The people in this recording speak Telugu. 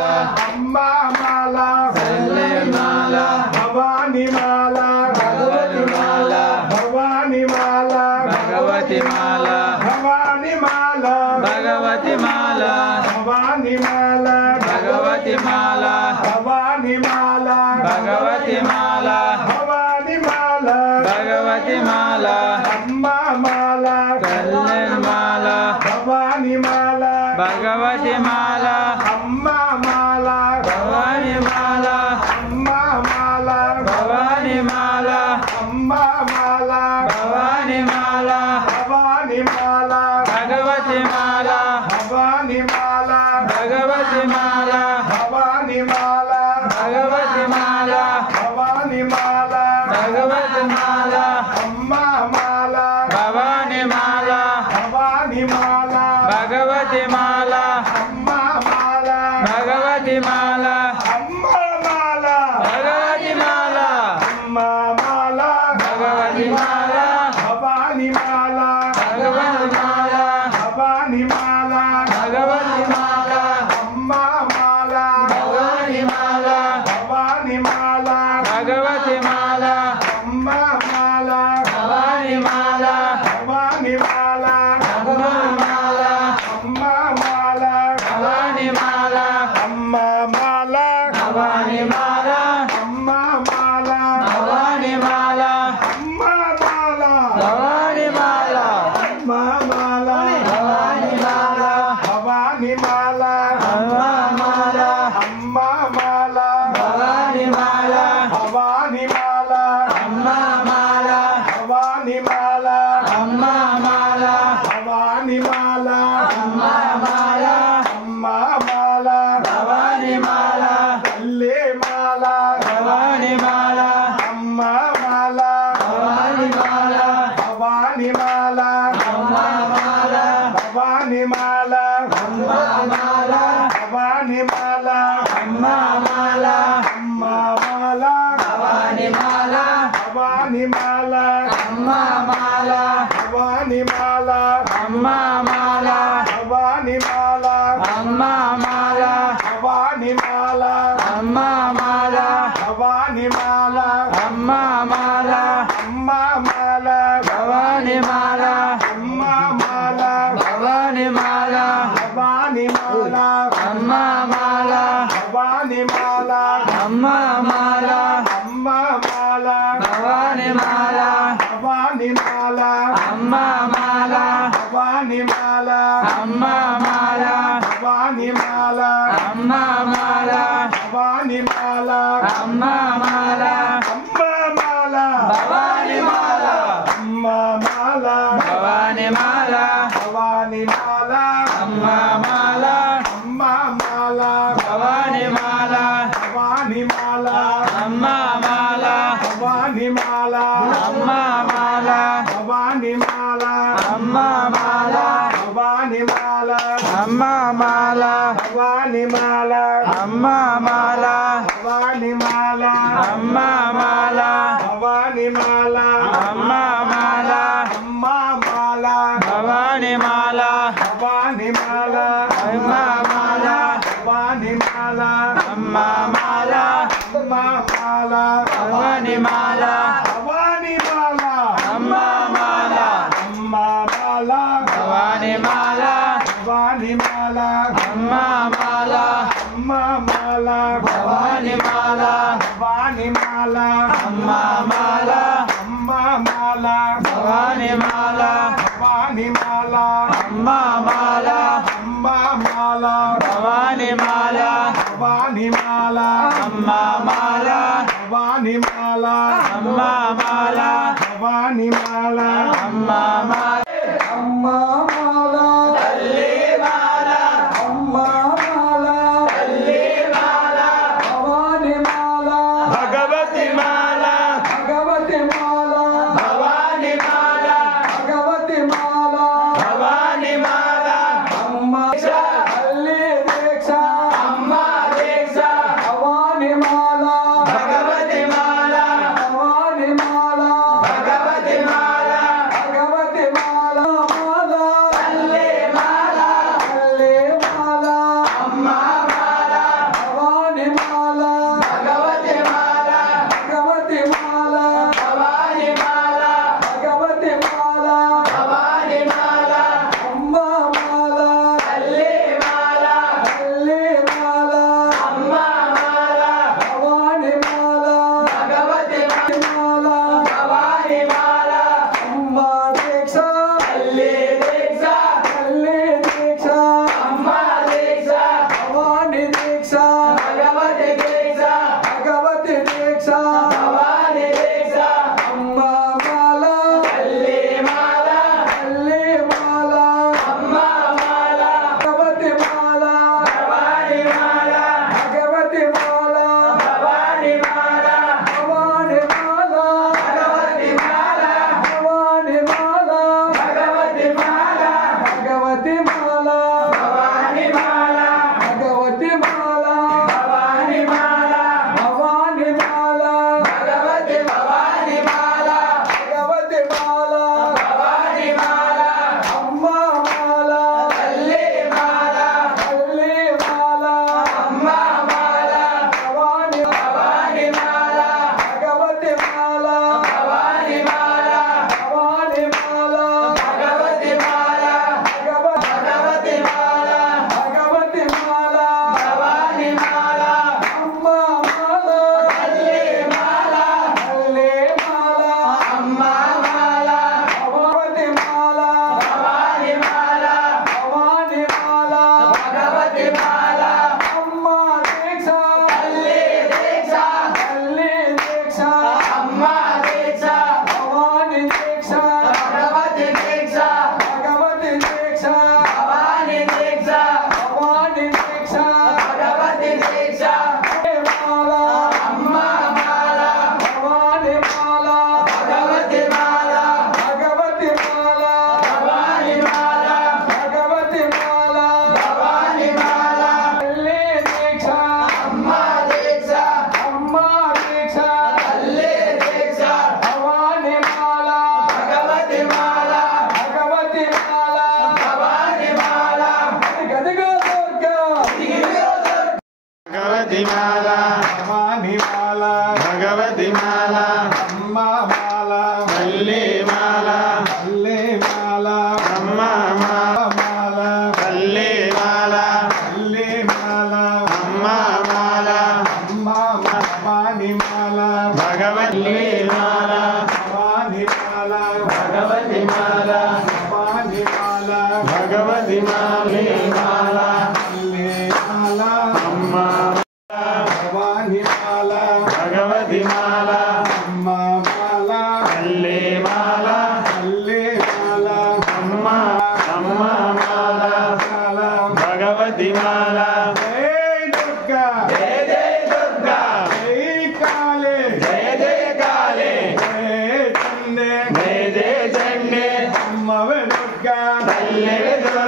अम्मा माला माला भवानी माला भगवती माला भवानी माला भगवती माला भवानी माला भगवती माला भवानी माला भगवती माला भवानी माला भगवती माला भवानी माला भगवती माला अम्मा माला कल्याण माला भवानी माला भगवती माला अम्मा माला भवानी माला अम्मा माला भवानी माला अम्मा माला भवानी माला भवानी माला भगवती माला भवानी माला भगवती माला भवानी माला भगवती माला भवानी माला भगवती माला अम्मा माला भवानी माला भवानी माला भगवती माला अम्मा माला भगवती माला अम्मा माला भगवती माला अम्मा माला भगवती माला भवानी माला भगवती माला भवानी माला भगवती माला अम्मा माला भवानी माला भवानी माला भगवती माला अम्मा माला भवानी माला भवानी माला भगवती माला अम्मा माला भवानी माला अम्मा माला भवानी माला अम्मा माला भवानी माला अम्मा माला भवानी माला अम्मा माला भवानी माला भवानी माला अम्मा माला अम्मा माला भवानी माला भवानी माला अम्मा माला भवानी माला अम्मा माला भवानी माला अम्मा माला अम्मा माला भवानी माला कल्ले माला भवानी माला अम्मा माला भवानी माला भवानी माला अम्मा माला भवानी माला अम्मा माला भवानी माला अम्मा माला अम्मा माला भवानी माला भवानी माला अम्मा माला भवानी माला अम्मा माला भवानी माला अम्मा माला भवानी माला अम्मा माला भवानी माला अम्मा माला अम्मा माला भवानी माला अम्मा माला भवानी माला भवानी माला अम्मा माला भवानी माला अम्मा माला अम्मा माला भवानी माला भवानी माला अम्मा माला भवानी माला अम्मा माला भवानी माला अम्मा माला भवानी माला अम्मा माला अम्मा माला भवानी माला अम्मा माला भवानी माला भवानी माला अम्मा माला अम्मा माला भवानी माला भवानी माला अम्मा माला भवानी माला अम्मा माला भवानी माला अम्मा माला भवानी माला अम्मा माला भवानी माला अम्मा माला भवानी माला अम्मा माला भवानी माला अम्मा माला अम्मा माला भवानी माला भवानी माला अम्मा माला भवानी माला अम्मा माला अम्मा माला भवानी माला भवानी माला अम्मा माला अम्मा माला भवानी माला भवानी माला अम्मा माला अम्मा माला भवानी माला भवानी माला अम्मा माला अम्मा माला भवानी माला भवानी माला अम्मा माला अम्मा माला भवानी माला भवानी माला अम्मा माला भवानी माला अम्मा माला भवानी माला अम्मा माला अम्मा माला कल्ले माला अम्मा माला कल्ले माला भवानी माला भगवती माला भगवती माला भवानी माला भगवती माला भवानी माला अम्मा कल्ले दीक्षा अम्मा दीक्षा भवानी माला भगवती माला भवानी माला దీక్ష భగవతి దీక్ష భగవతి దీక్ష భవాని దీక్ష అమ్మ మాల తల్లి మాల తల్లి మాల అమ్మ మాల భగవతి మాల భవాని మాల భగవతి మాల భవాని మాల భవాని మాల భగవతి మాల భవాని మాల భగవతి మాల భగవతి మాల భవాని మాల భగవతి మాల భవాని మాల భవాని మాల భగవతి భవాని మాల భగవతి మాల భవాని మాల అమ్మ మాల తల్లి మాల తల్లి మాల అమ్మ మాల భవాని భవాని మాల భగవతి మాల భవాని మాల భవాని మాల భగవతి మాల భగవతి మాల భగవతి మాల భవాని మాల అమ్మ మాల తల్లి మాల తల్లి మాల అమ్మ మాల భగవతి మాల భవాని మాల భవాని మాల భగవతి మాల అమ్మ దీక్ష తల్లి దీక్ష తల్లి దీక్ష అమ్మ దీక్ష భవాని దీక్ష భగవతి దీక్ష భగవతి దీక్ష భవాని దీక్ష భవాని దీక్ష భగవతి దీక్ష మాల అమ్మ మాల భవాని మాల భగవతి మాల భగవతి మాల భవాని మాల భగవతి మాల భవాని మాల తల్లి దీక్ష అమ్మ దీక్ష అమ్మ దీక్ష తల్లి దీక్ష భవాని మాల భగవతి మాల భగవతి మాల భవాని మాల గదిగో దుర్గా భగవతి మాల భవాని మాల భగవతి మాల అమ్మ మాల తల్లి మాల తల్లి మాల అమ్మ మాల మాల తల్లి మాల తల్లి మాల అమ్మ మాల అమ్మ భవాని మాల భగవతి మాల భవాని మాల భగవతి మాల భవాని మాల భగవతి మాలి మాల తల్లి మాల అమ్మ భవాని మాల భగవతి మాల అమ్మ మాల తల్లి మాల తల్లి మాల అమ్మ అమ్మ మాల మాల భగవతి మాల జై దుర్గా జయ జయ దుర్గా జై కాళీ జయ జయ కాళీ జై చండే జయ జయ చండే అమ్మవే దుర్గా తల్లి దుర్గా